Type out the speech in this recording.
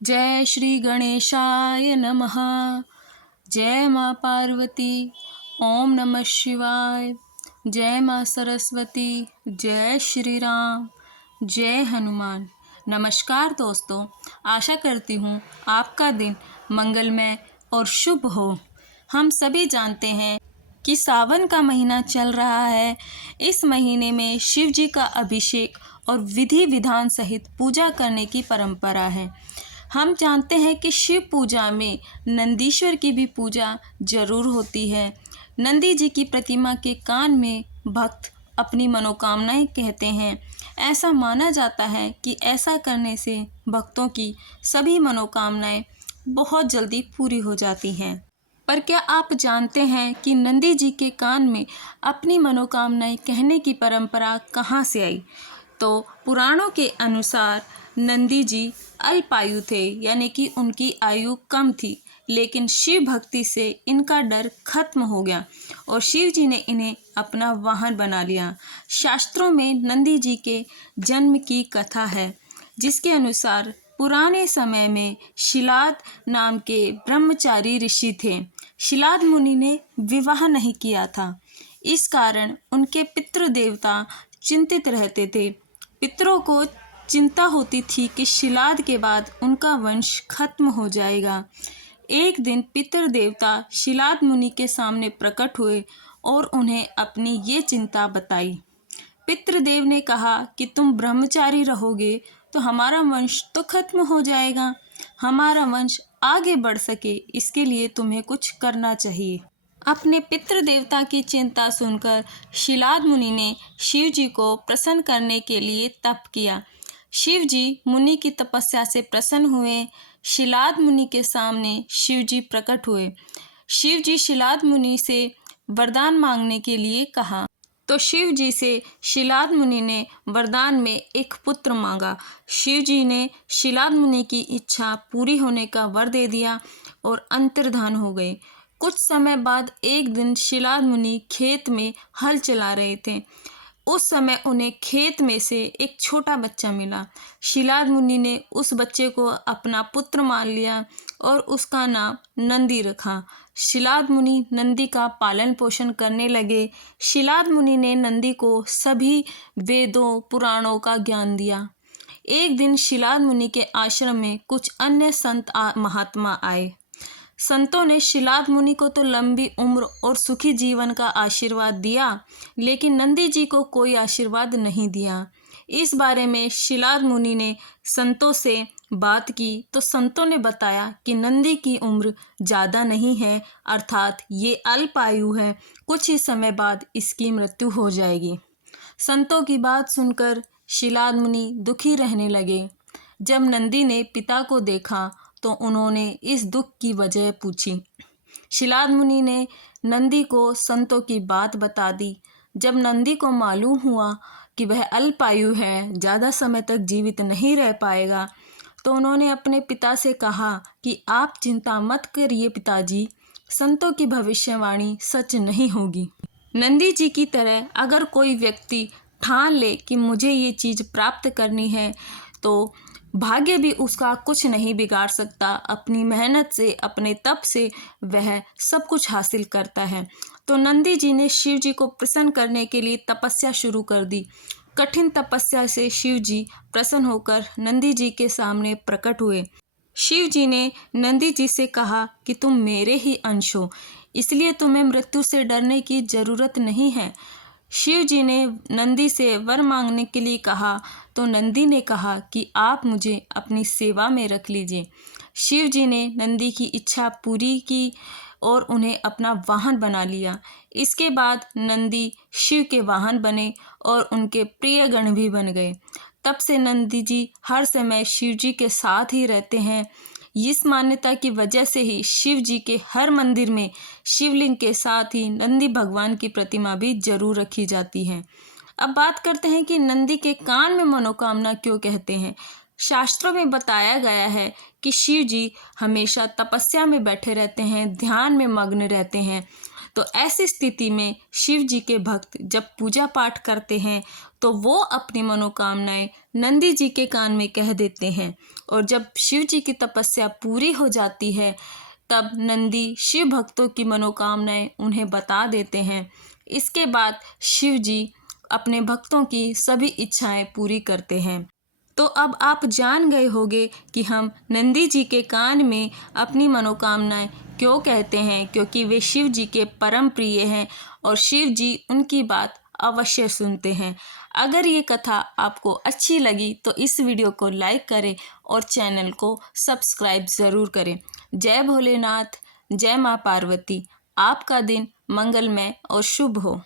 जय श्री गणेशाय नमः। जय माँ पार्वती। ओम नमः शिवाय। जय माँ सरस्वती। जय श्री राम। जय हनुमान। नमस्कार दोस्तों, आशा करती हूँ आपका दिन मंगलमय और शुभ हो। हम सभी जानते हैं कि सावन का महीना चल रहा है। इस महीने में शिव जी का अभिषेक और विधि विधान सहित पूजा करने की परंपरा है। हम जानते हैं कि शिव पूजा में नंदीश्वर की भी पूजा जरूर होती है। नंदी जी की प्रतिमा के कान में भक्त अपनी मनोकामनाएं कहते हैं। ऐसा माना जाता है कि ऐसा करने से भक्तों की सभी मनोकामनाएं बहुत जल्दी पूरी हो जाती हैं। पर क्या आप जानते हैं कि नंदी जी के कान में अपनी मनोकामनाएं कहने की परंपरा कहाँ से आई? तो पुराणों के अनुसार नंदी जी अल्पायु थे, यानी कि उनकी आयु कम थी, लेकिन शिव भक्ति से इनका डर खत्म हो गया और शिव जी ने इन्हें अपना वाहन बना लिया। शास्त्रों में नंदी जी के जन्म की कथा है, जिसके अनुसार पुराने समय में शिलाद नाम के ब्रह्मचारी ऋषि थे। शिलाद मुनि ने विवाह नहीं किया था। इस कारण उनके पितृ देवता चिंतित रहते थे। पितरों को चिंता होती थी कि शिलाद के बाद उनका वंश खत्म हो जाएगा। एक दिन पितृ देवता शिलाद मुनि के सामने प्रकट हुए और उन्हें अपनी ये चिंता बताई। पितृदेव ने कहा कि तुम ब्रह्मचारी रहोगे तो हमारा वंश तो खत्म हो जाएगा। हमारा वंश आगे बढ़ सके, इसके लिए तुम्हें कुछ करना चाहिए। अपने पितृ देवता की चिंता सुनकर शिलाद मुनि ने शिव जी को प्रसन्न करने के लिए तप किया। शिव जी मुनि की तपस्या से प्रसन्न हुए। शिलाद मुनि के सामने शिव जी प्रकट हुए। शिव जी शिलाद मुनि से वरदान मांगने के लिए कहा, तो शिव जी से शिलाद मुनि ने वरदान में एक पुत्र मांगा। शिव जी ने शिलाद मुनि की इच्छा पूरी होने का वर दे दिया और अंतर्धान हो गए। कुछ समय बाद एक दिन शिलाद मुनि खेत में हल चला रहे थे। उस समय उन्हें खेत में से एक छोटा बच्चा मिला। शिलाद मुनि ने उस बच्चे को अपना पुत्र मान लिया और उसका नाम नंदी रखा। शिलाद मुनि नंदी का पालन पोषण करने लगे। शिलाद मुनि ने नंदी को सभी वेदों पुराणों का ज्ञान दिया। एक दिन शिलाद मुनि के आश्रम में कुछ अन्य संत महात्मा आए। संतों ने शिलाद मुनि को तो लंबी उम्र और सुखी जीवन का आशीर्वाद दिया, लेकिन नंदी जी को कोई आशीर्वाद नहीं दिया। इस बारे में शिलाद मुनि ने संतों से बात की तो संतों ने बताया कि नंदी की उम्र ज़्यादा नहीं है, अर्थात ये अल्पायु है। कुछ ही समय बाद इसकी मृत्यु हो जाएगी। संतों की बात सुनकर शिलाद मुनि दुखी रहने लगे। जब नंदी ने पिता को देखा तो उन्होंने इस दुख की वजह पूछी। शिलाद मुनि ने नंदी को संतों की बात बता दी। जब नंदी को मालूम हुआ कि वह अल्पायु है, ज़्यादा समय तक जीवित नहीं रह पाएगा, तो उन्होंने अपने पिता से कहा कि आप चिंता मत करिए पिताजी, संतों की भविष्यवाणी सच नहीं होगी। नंदी जी की तरह अगर कोई व्यक्ति ठान ले कि मुझे ये चीज़ प्राप्त करनी है, तो भाग्य भी उसका कुछ नहीं बिगाड़ सकता। अपनी मेहनत से, अपने तप से वह सब कुछ हासिल करता है। तो नंदी जी ने शिव जी को प्रसन्न करने के लिए तपस्या शुरू कर दी। कठिन तपस्या से शिव जी प्रसन्न होकर नंदी जी के सामने प्रकट हुए। शिव जी ने नंदी जी से कहा कि तुम मेरे ही अंश हो, इसलिए तुम्हें मृत्यु से डरने की जरूरत नहीं है। शिव जी ने नंदी से वर मांगने के लिए कहा तो नंदी ने कहा कि आप मुझे अपनी सेवा में रख लीजिए। शिव जी ने नंदी की इच्छा पूरी की और उन्हें अपना वाहन बना लिया। इसके बाद नंदी शिव के वाहन बने और उनके प्रिय गण भी बन गए। तब से नंदी जी हर समय शिव जी के साथ ही रहते हैं। इस मान्यता की वजह से ही शिव जी के हर मंदिर में शिवलिंग के साथ ही नंदी भगवान की प्रतिमा भी जरूर रखी जाती है। अब बात करते हैं कि नंदी के कान में मनोकामना क्यों कहते हैं। शास्त्रों में बताया गया है कि शिव जी हमेशा तपस्या में बैठे रहते हैं, ध्यान में मग्न रहते हैं। तो ऐसी स्थिति में शिव जी के भक्त जब पूजा पाठ करते हैं तो वो अपनी मनोकामनाएं नंदी जी के कान में कह देते हैं। और जब शिव जी की तपस्या पूरी हो जाती है तब नंदी शिव भक्तों की मनोकामनाएं उन्हें बता देते हैं। इसके बाद शिव जी अपने भक्तों की सभी इच्छाएं पूरी करते हैं। तो अब आप जान गए होंगे कि हम नंदी जी के कान में अपनी मनोकामनाएं क्यों कहते हैं, क्योंकि वे शिव जी के परम प्रिय हैं और शिव जी उनकी बात अवश्य सुनते हैं। अगर ये कथा आपको अच्छी लगी तो इस वीडियो को लाइक करें और चैनल को सब्सक्राइब ज़रूर करें। जय भोलेनाथ, जय माँ पार्वती। आपका दिन मंगलमय और शुभ हो।